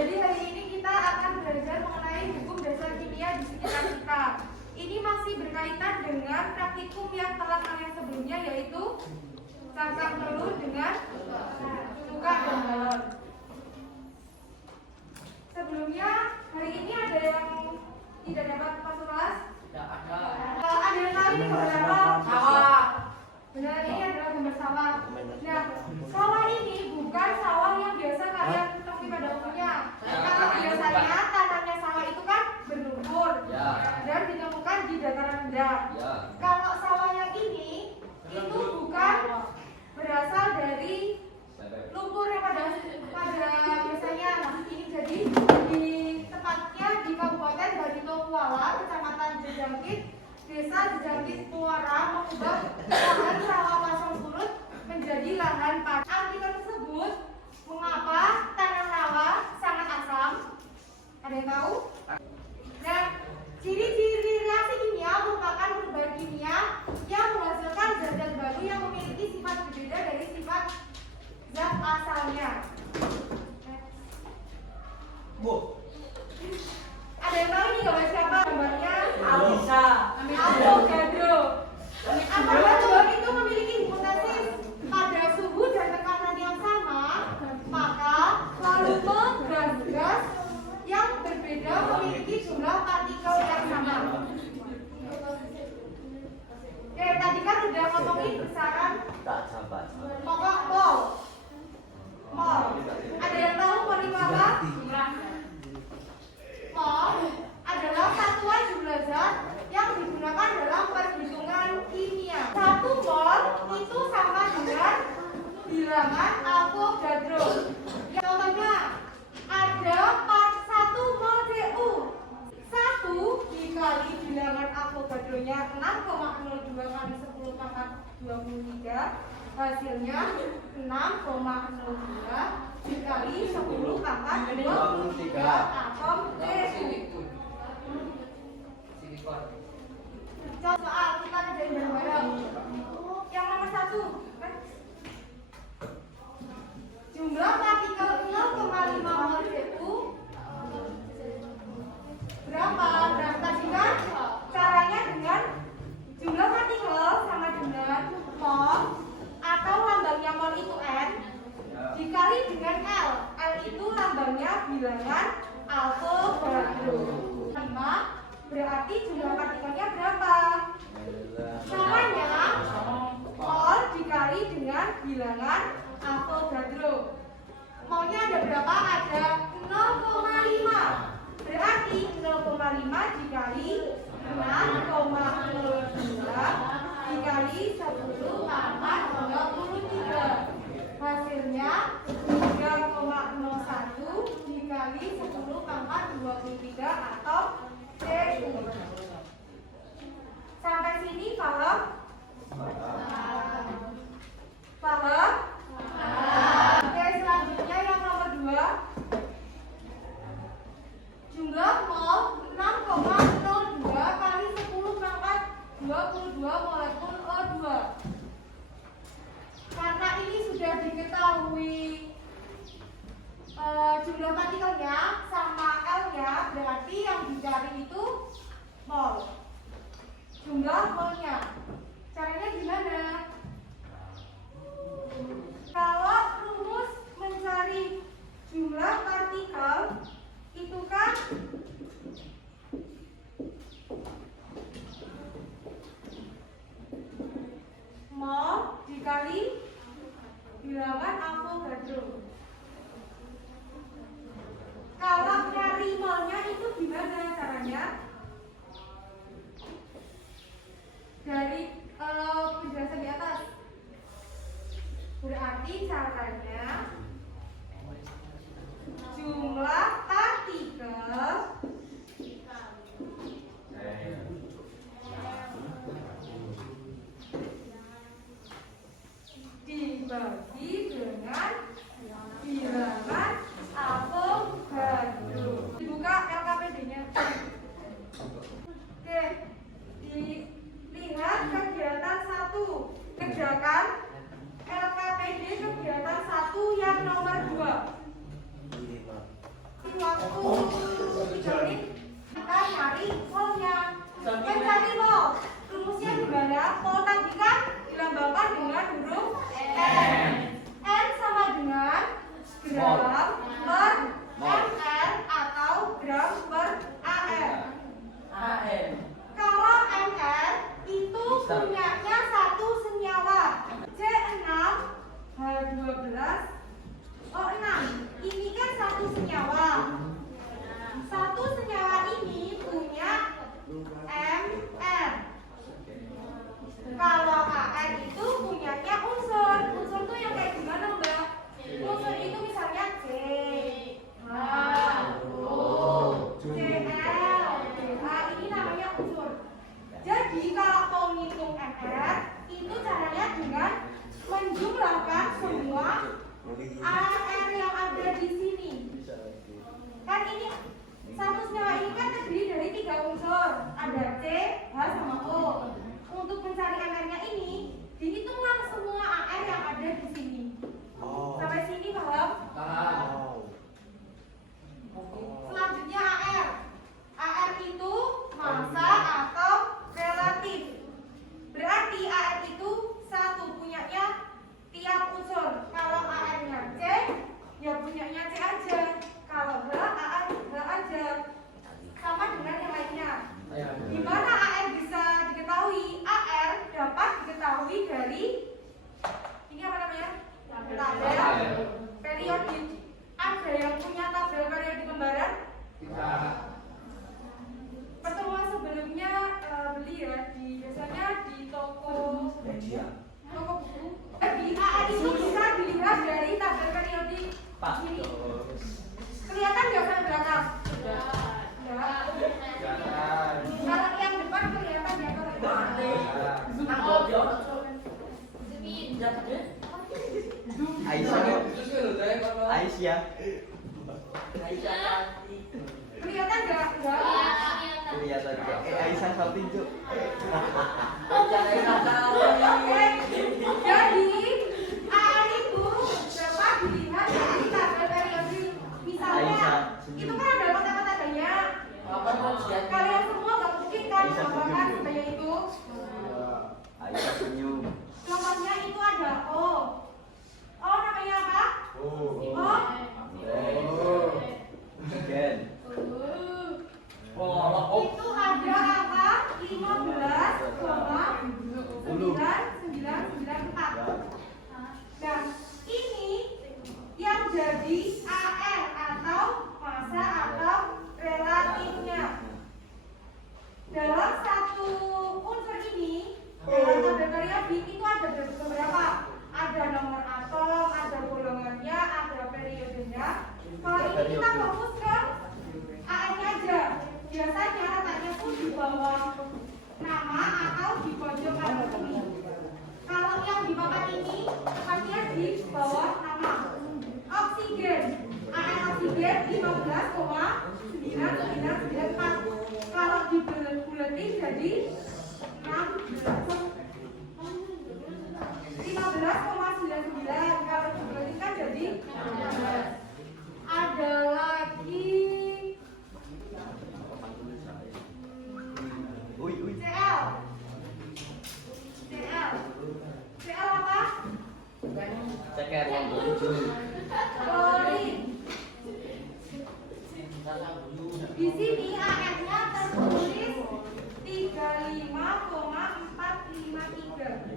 Jadi hari ini kita akan belajar mengenai hukum dasar kimia di sekitar kita. Ini masih berkaitan dengan praktikum yang telah kalian sebelumnya, yaitu cangkang telur dengan cuka dan galon. Sebelumnya hari ini ada yang tidak dapat masuk kelas? Tidak ada. Ada yang tahu ini gambar apa? Sawah. Benar, ini adalah gambar sawah. Nah, sawah ini bukan sawah yang biasa kalian temui pada umumnya. Kalau biasanya tanahnya sawah itu kan berlumpur dan ditemukan di dataran rendah. Kalau sawah yang ini itu bukan berasal dari lumpur yang pada biasanya. Nah, ini jadi di tepatnya di Kabupaten Barito Kuala, Kecamatan Jejangkit, Desa Jejangkit Muara, mengubah lahan rawa pasang surut menjadi lahan padat. Artikel tersebut mengapa tanah rawa sangat asam? Ada yang tahu? Nah, ciri-ciri reaksi kimia merupakan perubahan kimia yang menghasilkan zat-zat baru yang memiliki sifat berbeda dari sifat zat asalnya. Bu. Ada yang tahu ini gambar siapa? Gambarnya Alisa. Avogadro. Avogadro itu memiliki hipotesis pada suhu dan tekanan yang sama, maka lalu gas yang berbeda memiliki jumlah partikel yang sama. Oke, tadi kan udah ngomongin besaran pokok mol. Ada yang tahu mol itu apa? Mol adalah satuan jumlah zat yang digunakan dalam perhitungan kimia. 1 mol itu sama dengan bilangan Avogadro. Contohnya ada 1 mol Cu. 1 dikali bilangan Avogadronya 6,02 kali 10 pangkat 23, hasilnya 6,02 dikali 10 pangkat 23 atom Cu. Soal kita kerjain bareng-bareng. Yang nomor 1, jumlah partikel 0,5 mol Cu berapa? Nah, tadi kan caranya dengan jumlah partikel sama dengan mol atau lambangnya mol itu N dikali dengan L. L itu lambangnya bilangan Avogadro. 5 berarti jumlah partikelnya berapa? Caranya mol dikali dengan bilangan Avogadro. Molnya ada berapa? Ada 0,5. Berarti 0,5 dikali 6,02 dikali 10 pangkat 23. Hasilnya 3,01 dikali 10 pangkat 23 atau Cu. Sampai sini paham? Paham? Oke, selanjutnya yang nomor 2. Jumlah mol 6,02 kali 10 pangkat 22 molekul O2. Karena ini sudah diketahui jumlah partikelnya sama L-nya, berarti yang dicari itu mol. Jumlah molnya. Caranya gimana? Kalau rumus mencari jumlah partikel itu kan mol dikali bilangan Avogadro. Kalau nyari molnya itu gimana caranya? Dari penjelasan di atas. punyanya satu senyawa. C6 H12 O6. Ini kan satu senyawa. Satu senyawa ini punya Mr. Kalau AN itu punyanya unsur. Unsur tuh yang kayak gimana, Mbak? Unsur itu misalnya C, H, O, Cl, H. Ini namanya unsur. Jadi kalau mau ngitung Mr, itu caranya dengan menjumlahkan semua AR yang ada di sini. Kan ini satu senyawa ini kan terdiri dari 3 unsur. Ada C, H, sama O. Untuk mencari MR-nya ini, dihitunglah semua AR yang ada di sini. Sampai sini paham? Selanjutnya AR. AR itu massa atau relatif. Berarti AR itu satu punyanya tiap unsur. Kalau AR-nya C, ya punyanya C aja. Kalau H, AR H aja. Sama dengan yang lainnya. Gimana AR bisa diketahui? AR dapat diketahui dari ini apa namanya? Tabel periodik. Ada yang punya tabel periodik lembaran? Pertemuan sebelumnya beli ya biasanya di toko buku. Di AR itu bisa dilihat dari tabel periodik ini. Kelihatan nggak sampai belakang? Kalau yang depan kelihatan ya kalau Aisyah. kelihatan nggak? Kelihatan juga. Aisyah salting cuk. Jadi AR itu dapat dilihat dari tabel periodik. Misalnya itu kan ada kata-kata banyak. Kalian semua nggak mungkin kan menambahkan sebanyak itu. Aisyah senyum. Contohnya itu ada O. O namanya apa? O. Gen. Itu ada apa? 15,9994. Nah, ini yang jadi AR atau massa atau relatifnya. Dalam satu unsur ini, dalam tabel periodik itu ada beberapa. Ada nomor atom, ada golongannya, ada periodenya. Kalau ini kita fokus ke AR-nya aja. Biasanya letaknya pun di bawah nama atau di pojok kanan ini. Kalau yang di papan ini tepatnya di bawah nama. Oksigen, AR oksigen 15,9994. Kalau dibuletin jadi 15,99. Kalau dibuletin kan jadi 16. Ada lagi CL. CL apa? Ceker yang lucu. Klorin. Di sini AR-nya tertulis 35,453.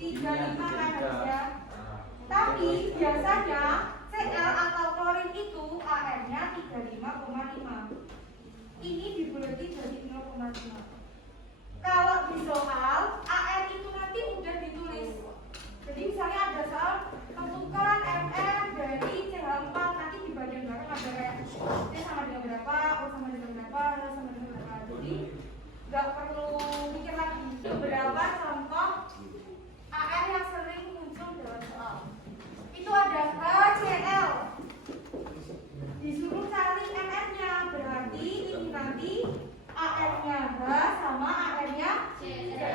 Tiga lima kan harusnya. Tapi biasanya CL atau klorin itu AR-nya 35,5. Ini dibuletin jadi 0,5. Kalau di soal AR itu nanti udah ditulis. Jadi misalnya ada soal tentukan MR dari CH4, nanti di bagian belakang ada kayak C sama dengan berapa, O sama dengan berapa, H sama dengan berapa. Jadi nggak perlu mikir lagi. Beberapa contoh AR yang sering muncul dalam soal. Itu ada HCl. Disuruh cari MR-nya, berarti ini nanti AR-nya H sama AR-nya CL.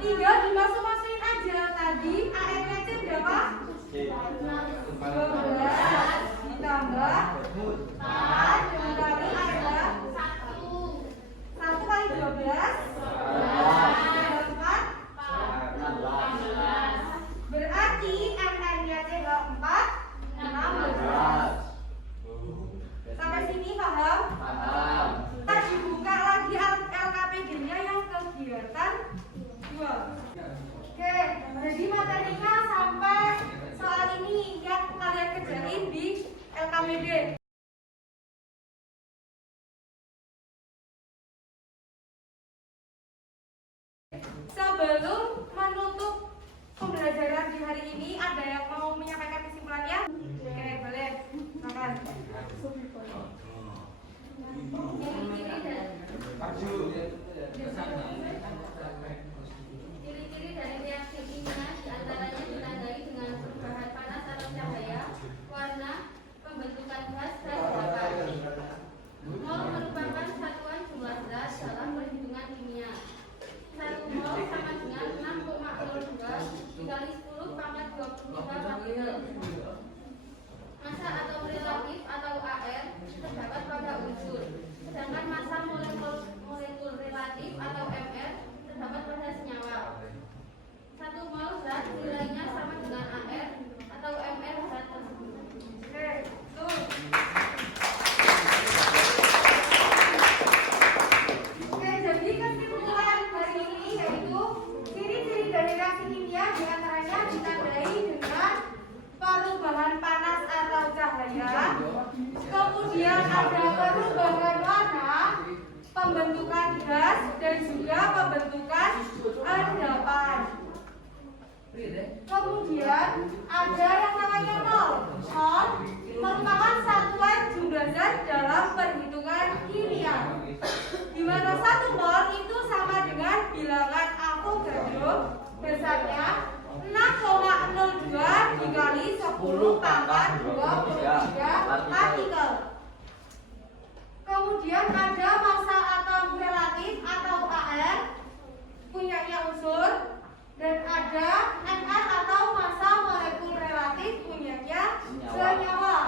Tinggal dimasukin aja. Tadi AR-nya C berapa? 12 ditambah 4 dikali ada 1 kali 12 4 berarti MR-nya C 4 16. Sampai sini paham? Kita dibuka lagi LKPD-nya yang kegiatan 2. Oke, jadi materinya sampai soal ini yang kalian kerjain di LKPD. Sebelum menutup pembelajaran di hari ini, ada yang mau menyampaikan kesimpulannya? Oke, boleh. Silakan. Ciri-ciri dari reaksi kimia diantaranya ditandai dengan perubahan panas atau cahaya, warna, pembentukan gas, dan bahan. Mol merupakan satuan jumlah zat dalam perhitungan kimia. 1 mol sama dengan 6,02 dikali 10 pangkat 25 partikel. Massa atau relatif atau AR terdapat pada unsur, sedangkan massa molekul relatif atau MR terdapat pada senyawa. 1 mol zat nilainya sama dengan AR atau MR zat tersebut. Oke, tuh. Oke, jadi kesimpulan hari ini yaitu ciri-ciri dari reaksi kimia diantaranya ditandai dengan perubahan panas atau cahaya, kemudian ada perubahan warna, pembentukan gas, dan juga pembentukan endapan. Kemudian ada yang namanya mol. Mol merupakan satuan jumlah zat dalam perhitungan kimia, di mana 1 mol itu sama dengan bilangan Avogadro besarnya 6,02 dikali 10 pangkat 23 partikel. Kemudian ada massa atom relatif atau AR punyanya unsur, dan ada MR atau massa molekul relatif punyanya senyawa.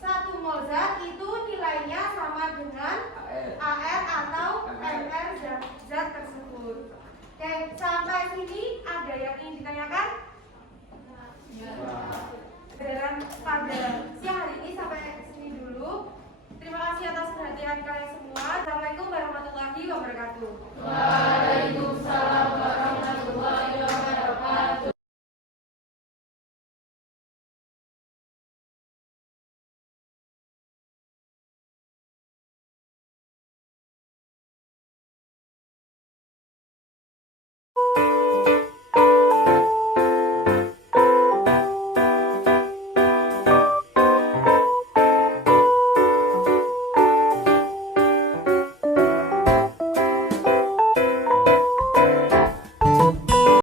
1 mol zat itu nilainya sama dengan AR atau MR zat tersebut. Oke, sampai sini ada yang ingin ditanyakan? Pembelajaran pada siang hari ini sampai sini dulu. Terima kasih atas perhatian kalian semua. Assalamualaikum warahmatullahi wabarakatuh. Waalaikumsalam.